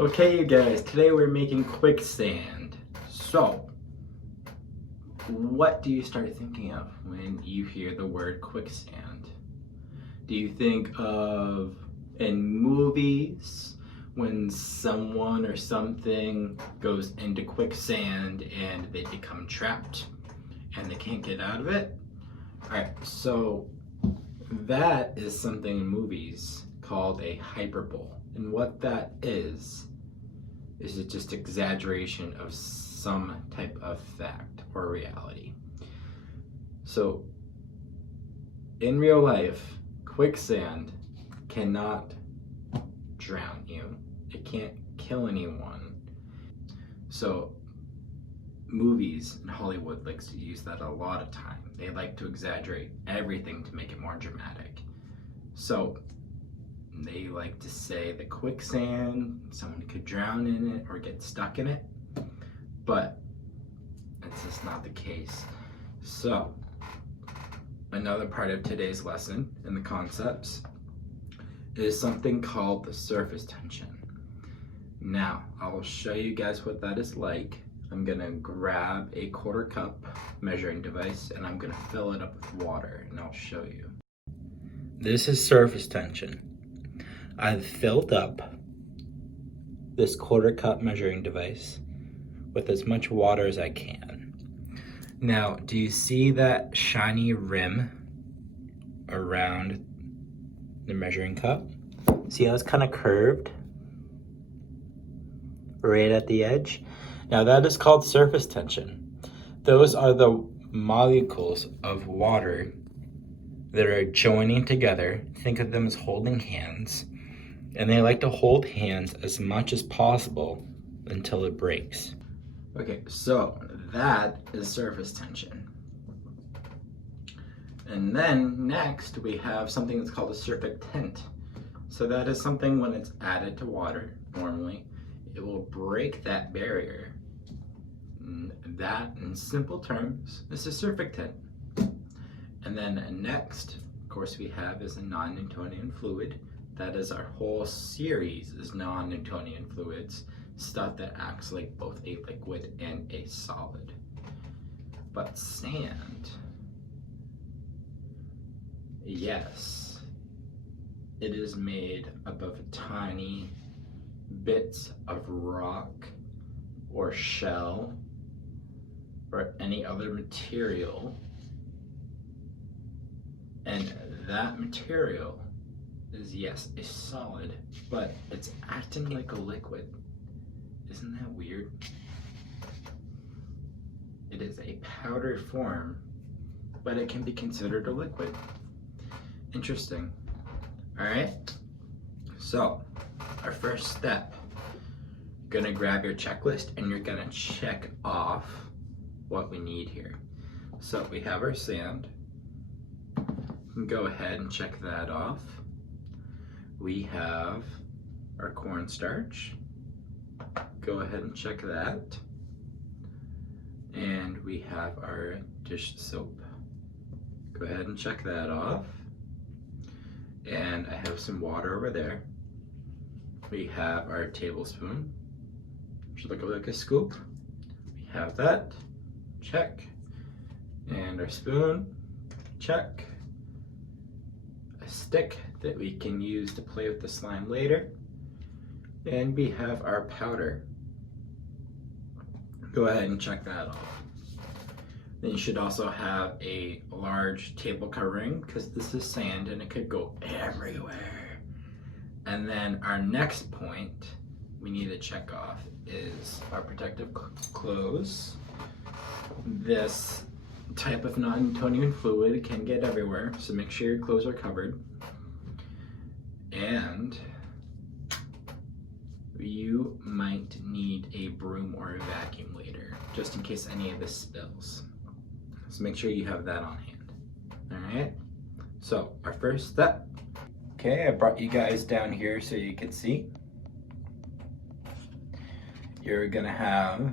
Okay, you guys, today we're making quicksand. So, what do you start thinking of when you hear the word quicksand? Do you think of in movies when someone or something goes into quicksand and they become trapped and they can't get out of it? Alright, so that is something in movies called a hyperbole. And what that is it just exaggeration of some type of fact or reality. So in real life, quicksand cannot drown you. It can't kill anyone. So movies in Hollywood likes to use that a lot of time. They like to exaggerate everything to make it more dramatic. So they like to say that quicksand, someone could drown in it or get stuck in it, but it's just not the case. So another part of today's lesson in the concepts is something called the surface tension. Now, I will show you guys what that is like. I'm gonna grab a 1/4 cup measuring device and I'm gonna fill it up with water and I'll show you. This is surface tension. I've filled up this 1/4 cup measuring device with as much water as I can. Now, do you see that shiny rim around the measuring cup? See how it's kind of curved right at the edge? Now that is called surface tension. Those are the molecules of water that are joining together. Think of them as holding hands. And they like to hold hands as much as possible until it breaks. Okay, so that is surface tension. And then next we have something that's called a surfactant. So that is something when it's added to water, normally, it will break that barrier. And that, in simple terms, is a surfactant. And then next, of course, we have is a non-Newtonian fluid. That is our whole series is non-Newtonian fluids, stuff that acts like both a liquid and a solid. But sand, yes, it is made up of tiny bits of rock or shell or any other material, and that material is, yes, a solid, but it's acting like a liquid. Isn't that weird? It is a powder form, but it can be considered a liquid. Interesting. All right, so our first step, you're gonna grab your checklist and you're gonna check off what we need here. So we have our sand. You can go ahead and check that off. We have our cornstarch. Go ahead and check that. And we have our dish soap. Go ahead and check that off. And I have some water over there. We have our tablespoon, which looks like a scoop. We have that, check. And our spoon, check. A stick that we can use to play with the slime later. And we have our powder. Go ahead and check that off. Then you should also have a large table covering because this is sand and it could go everywhere. And then our next point we need to check off is our protective clothes. This type of non-Newtonian fluid can get everywhere, so make sure your clothes are covered. And you might need a broom or a vacuum later, just in case any of this spills. So make sure you have that on hand. All right, so our first step. Okay, I brought you guys down here so you can see. You're gonna have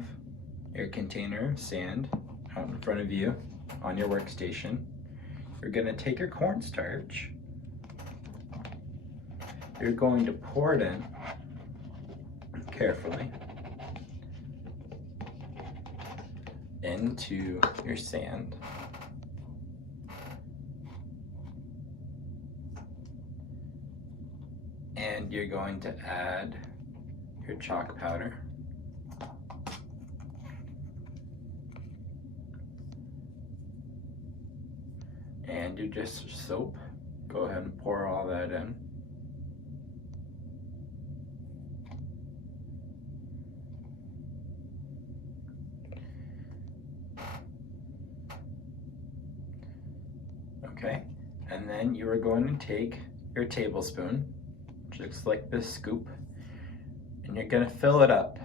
your container of sand out in front of you on your workstation. You're gonna take your cornstarch. You're going to pour it in. carefully into your sand. And you're going to add your chalk powder. And your just soap. Go ahead and pour all that in. Okay, and then you are going to take your tablespoon, which looks like this scoop, and you're going to fill it up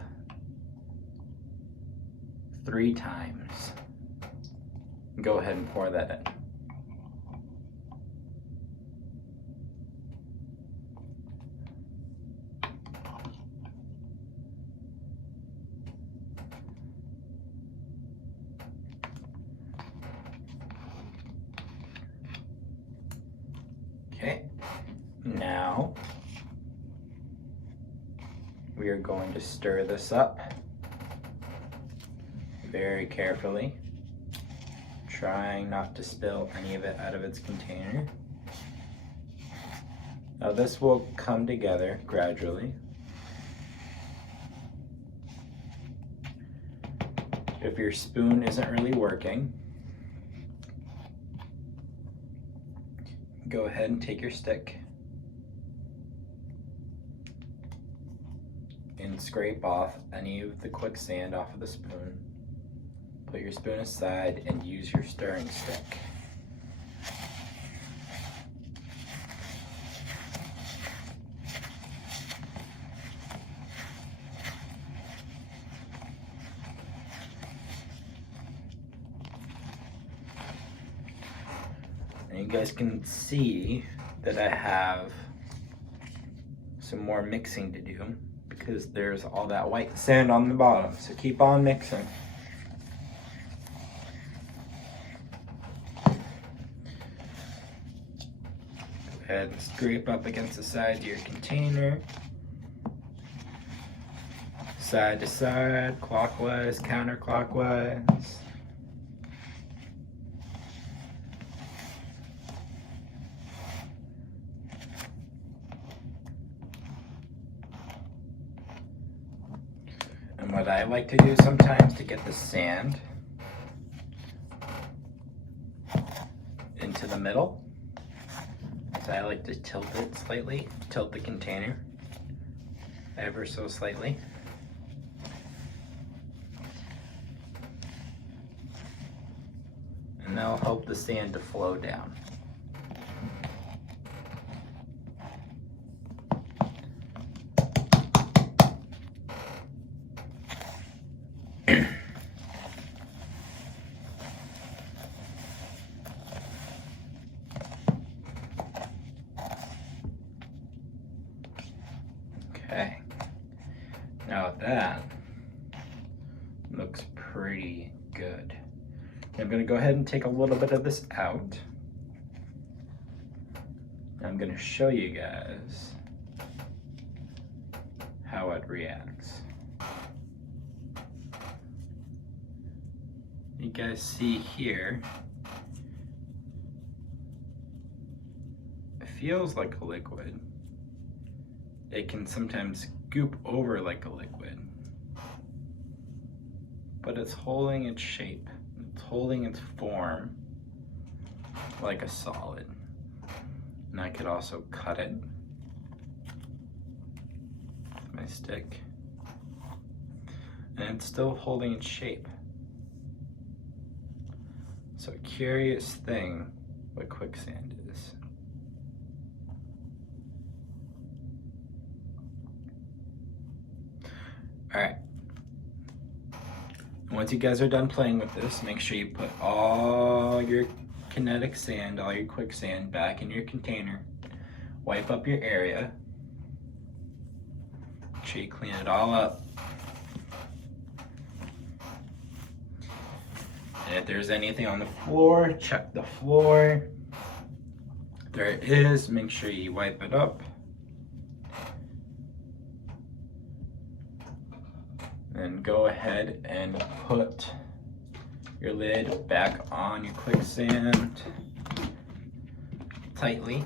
3 times. Go ahead and pour that in. Okay, now we are going to stir this up very carefully, trying not to spill any of it out of its container. Now this will come together gradually. If your spoon isn't really working, go ahead and take your stick and scrape off any of the quicksand off of the spoon. Put your spoon aside and use your stirring stick. And you guys can see that I have some more mixing to do because there's all that white sand on the bottom. So keep on mixing. Go ahead and scrape up against the side of your container. Side to side, clockwise, counterclockwise. And what I like to do sometimes to get the sand into the middle is I like to tilt it slightly, tilt the container ever so slightly. And that'll help the sand to flow down. Okay, now that looks pretty good. I'm going to go ahead and take a little bit of this out. I'm going to show you guys how it reacts. You guys see here, it feels like a liquid. It can sometimes goop over like a liquid, but it's holding its shape. It's holding its form like a solid. And I could also cut it with my stick. And it's still holding its shape. So a curious thing what quicksand is. All right. Once you guys are done playing with this, make sure you put all your kinetic sand, all your quicksand back in your container. Wipe up your area. Make sure you clean it all up. And if there's anything on the floor, check the floor. If there is, make sure you wipe it up. then go ahead and put your lid back on your quicksand tightly.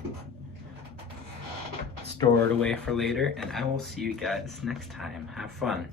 Store it away for later, and I will see you guys next time. Have fun.